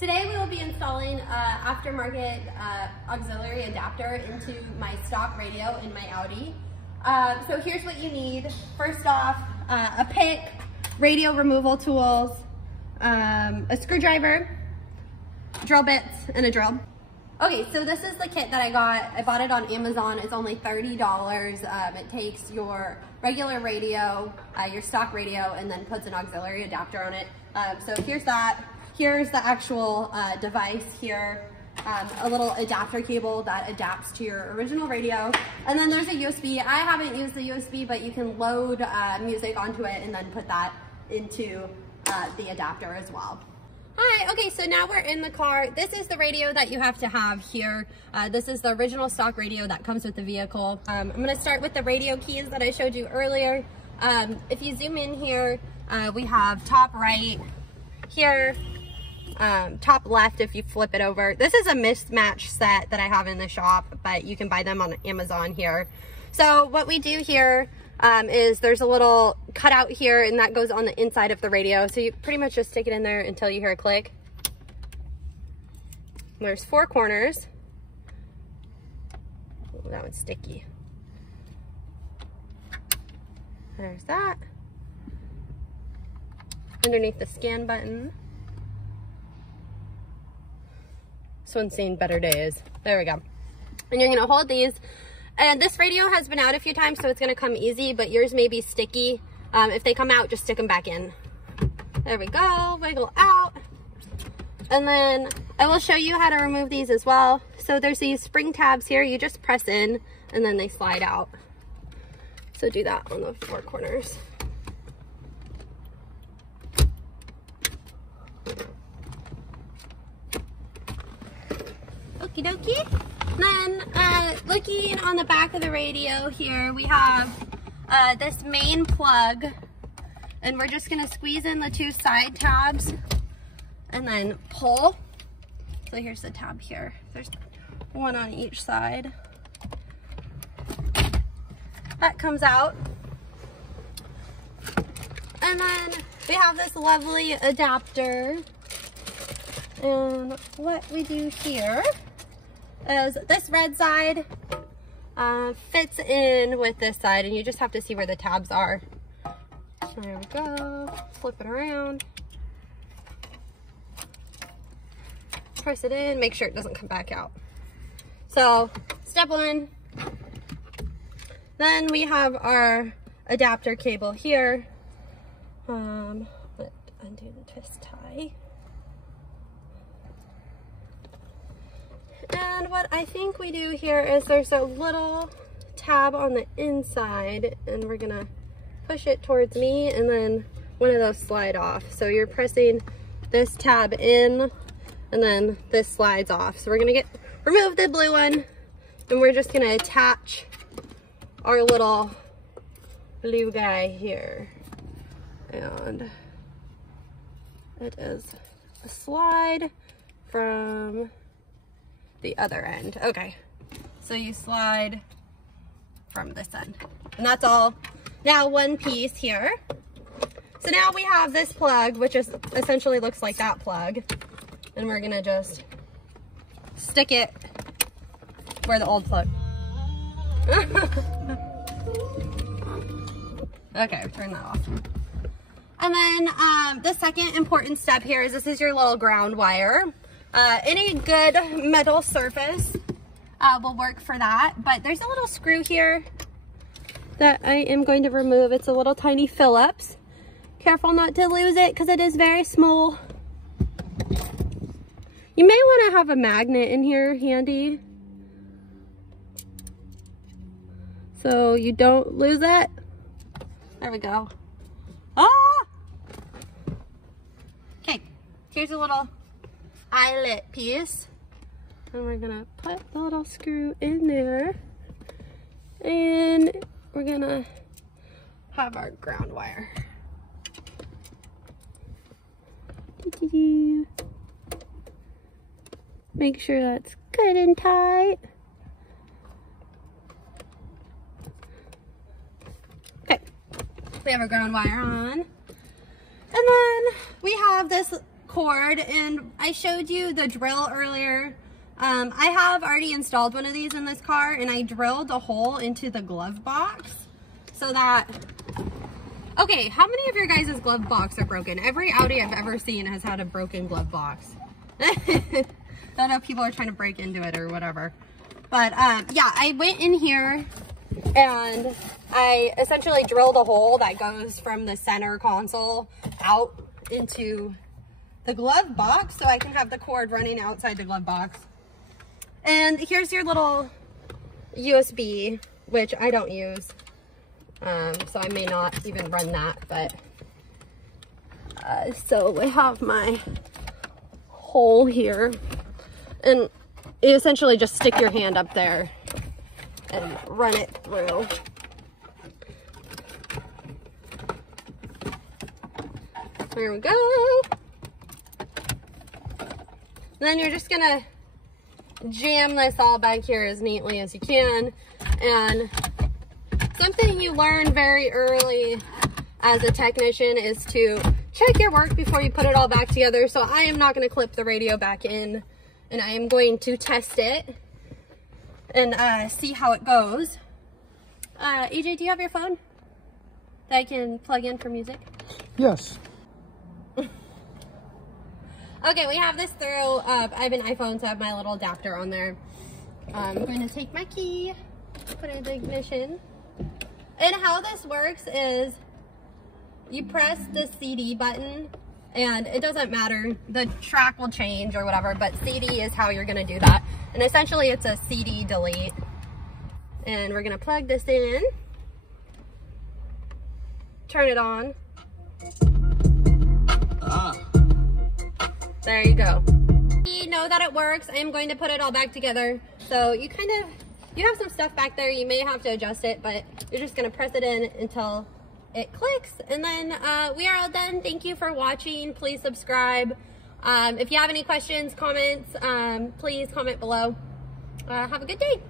Today we will be installing aftermarket auxiliary adapter into my stock radio in my Audi. So here's what you need. First off, a pick, radio removal tools, a screwdriver, drill bits, and a drill. Okay, so this is the kit that I got. I bought it on Amazon. It's only $30. It takes your regular radio, your stock radio, and then puts an auxiliary adapter on it. So here's that. Here's the actual device here. A little adapter cable that adapts to your original radio. And then there's a USB. I haven't used the USB, but you can load music onto it and then put that into the adapter as well. Hi, okay, so now we're in the car. This is the radio that you have to have here. This is the original stock radio that comes with the vehicle. I'm gonna start with the radio keys that I showed you earlier. If you zoom in here, we have top right here, top left if you flip it over. This is a mismatch set that I have in the shop, but you can buy them on Amazon here. So what we do here is there's a little cutout here, and that goes on the inside of the radio. So you pretty much just stick it in there until you hear a click. There's 4 corners. Ooh, that one's sticky. There's that. Underneath the scan button. This one's seen better days. There we go. And you're gonna hold these. And this radio has been out a few times, so it's gonna come easy, but yours may be sticky. If they come out, just stick them back in. There we go, wiggle out. And then I will show you how to remove these as well. So there's these spring tabs here. You just press in and then they slide out. So do that on the 4 corners. Okie dokie. Then looking on the back of the radio here, we have this main plug, and we're just gonna squeeze in the 2 side tabs and then pull. So here's the tab here. There's 1 on each side. That comes out. And then we have this lovely adapter. And what we do here is this red side fits in with this side, and you just have to see where the tabs are. There we go. Flip it around. Press it in, make sure it doesn't come back out. So step 1. Then we have our adapter cable here. Undo the twist tie. And what I think we do here is there's a little tab on the inside, and we're gonna push it towards me, and then one of those slide off. So you're pressing this tab in, and then this slides off. So we're gonna remove the blue one, and we're just gonna attach our little blue guy here. And it is a slide from the other end. Okay, so you slide from this end, and that's all now one piece here. So now we have this plug, which is essentially looks like that plug, and we're gonna just stick it where the old plug. Okay, turn that off. And then the second important step here is this is your little ground wire. Any good metal surface will work for that, but there's a little screw here that I am going to remove. It's a little tiny Phillips. Careful not to lose it because it is very small. You may want to have a magnet in here handy so you don't lose it. There we go. Ah! Okay, here's a little eyelet piece, and we're gonna put the little screw in there, and we're gonna have our ground wire. Make sure that's good and tight. We have our ground wire on. And then we have this cord, and I showed you the drill earlier. I have already installed one of these in this car, and I drilled a hole into the glove box so that, okay, how many of your guys' glove box are broken? Every Audi I've ever seen has had a broken glove box. I don't know if people are trying to break into it or whatever. But yeah, I went in here and I essentially drilled a hole that goes from the center console out into the glove box so I can have the cord running outside the glove box. And here's your little USB, which I don't use. So I may not even run that, but so I have my hole here, and you essentially just stick your hand up there and run it through. There we go. And then you're just gonna jam this all back here as neatly as you can. And something you learn very early as a technician is to check your work before you put it all back together. So I am not going to clip the radio back in, and I am going to test it and see how it goes. AJ, do you have your phone that I can plug in for music? Yes. Okay, we have this through, I have an iPhone, so I have my little adapter on there. I'm going to take my key, put it in the ignition. And how this works is you press the CD button, and it doesn't matter, the track will change or whatever, but CD is how you're going to do that. And essentially it's a CD delete. And we're going to plug this in, turn it on. There you go. You know that it works. I'm going to put it all back together. So you have some stuff back there. You may have to adjust it, but you're just going to press it in until it clicks. And then we are all done. Thank you for watching. Please subscribe. If you have any questions, comments, please comment below. Have a good day.